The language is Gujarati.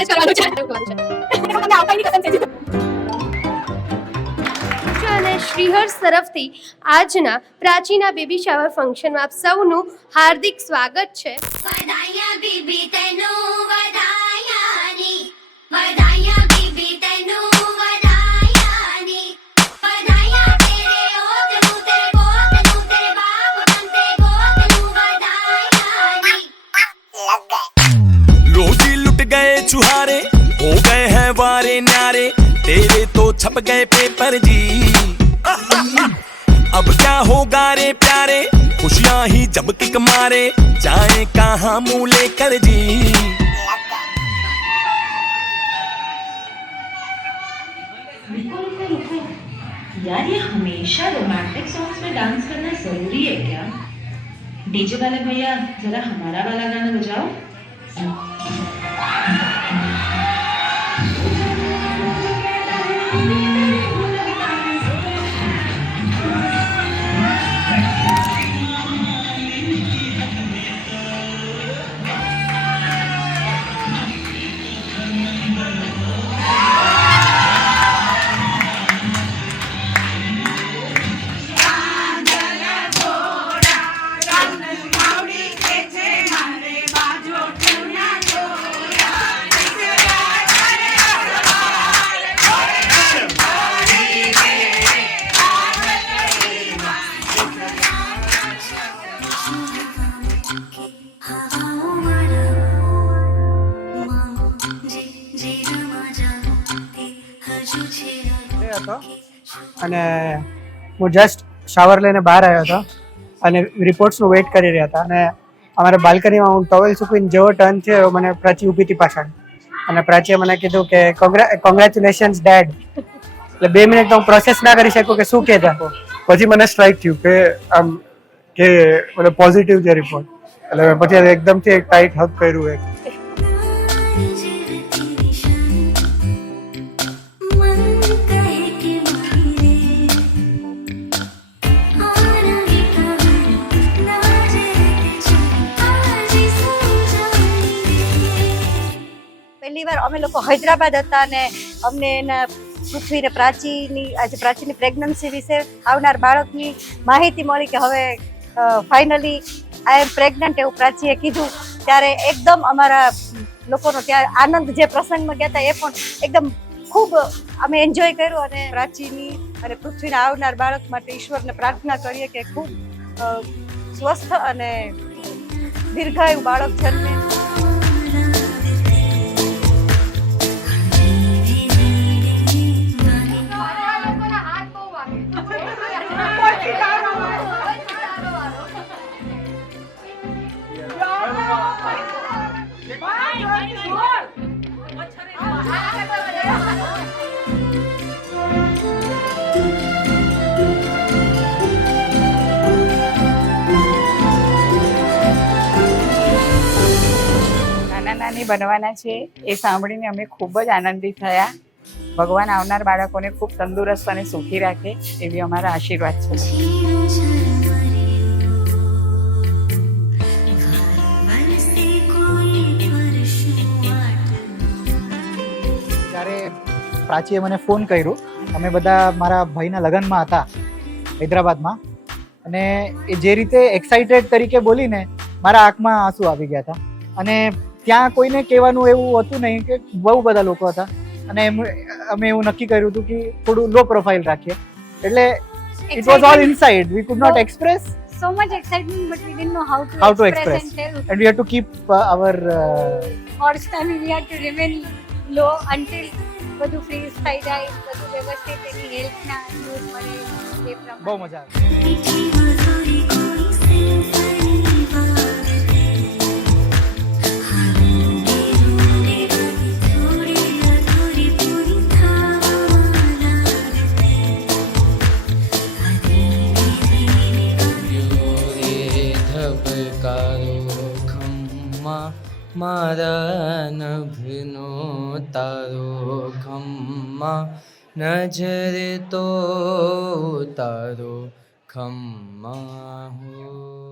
મારે જ કરવાનું છે તમને આવતાની કસમ છે અને શ્રીહર્ષ તરફથી આજના પ્રાચીના બેબી શાવર ફંક્શનમાં આપ સૌનું હાર્દિક સ્વાગત છે. વધાયા બીબી તૈનું વધાયાની વધાયા બીબી તૈનું વધાયાની વધાયા તેરે ઓતનું તેરે પોતનું તેરે બાપ બનતે ગોતનું વધાયાની रोजी लुट गए चुहारे हो गए हैं वारे न्यारे तेरे तो छप गए पेपर जी अब क्या होगा रे प्यारे खुशियां ही जब किक मारे जाए कहाँ मुंह लेकर जी यार ये हमेशा रोमांटिक सॉन्ग्स में डांस करना जरूरी है क्या? डीजे वाले भैया जरा हमारा वाला गाना बजाओ. હતો અને હું જસ્ટ શાવર લઈને બહાર આવ્યો હતો અને રિપોર્ટ્સનું વેઇટ કરી રહ્યા હતા અને અમારા બાલ્કનીમાં હું ટોવેલ સૂકવીને જેવો ટર્ન થયો મને પ્રાચી ઊભી હતી પાછળ અને પ્રાચીએ મને કીધું કે કોંગ્રેચ્યુલેશન્સ ડેડ. એટલે 2 મિનિટ હું પ્રોસેસ ના કરી શકું કે શું કહેતા. પછી મને સ્ટ્રાઇક થયું કે આમ કે મને પોઝિટિવ છે રિપોર્ટ. એટલે પછી એકદમથી એક ટાઈટ હગ કર્યું એક. પહેલી વાર અમે લોકો હૈદરાબાદ હતા અને અમને એના પૃથ્વીને પ્રાચીની પ્રેગ્નન્સી વિશે આવનાર બાળકની માહિતી મળી કે હવે ફાઇનલી આઈ એમ પ્રેગ્નન્ટ એવું પ્રાચીએ કીધું ત્યારે એકદમ અમારા લોકોનો ત્યારે આનંદ જે પ્રસંગમાં ગયા હતા એ પણ એકદમ ખૂબ અમે એન્જોય કર્યું અને પ્રાચીની અને પૃથ્વીના આવનાર બાળક માટે ઈશ્વરને પ્રાર્થના કરીએ કે ખૂબ સ્વસ્થ અને દીર્ઘાયુ બાળક જન્મે. નાની બનવાના છે એ સાંભળીને અમે ખૂબ જ આનંદિત થયા. ભગવાન આવનાર બાળકોને ખૂબ તંદુરસ્ત અને સુખી રાખે એવી અમારા આશીર્વાદ છે. ત્યારે પ્રાચીએ મને ફોન કર્યો. અમે બધા મારા ભાઈના લગ્નમાં હતા હૈદરાબાદમાં અને એ જે રીતે એક્સાઇટેડ તરીકે બોલીને મારા આંખમાં આંસુ આવી ગયા હતા. અને ત્યાં કોઈને કહેવાનું એવું હતું નહીં કે બહુ બધા લોકો હતા અને અમે એવું નક્કી કર્યું હતું કે થોડું લો પ્રોફાઇલ રાખીએ. એટલે it was all inside. We could not express so much excitement, but we didn't know how to express and we had to keep our horse time. We had to remain low until બધું ફ્રીઝ થઈ જાય, બધું વ્યવસ્થિત એની હેલ્થના ન્યૂઝ મળે એ પ્રમાણે. બહુ મજા આવી. મારા નભનો તારો ખમ્મા નજરે તો તારો ખમ્મા હો.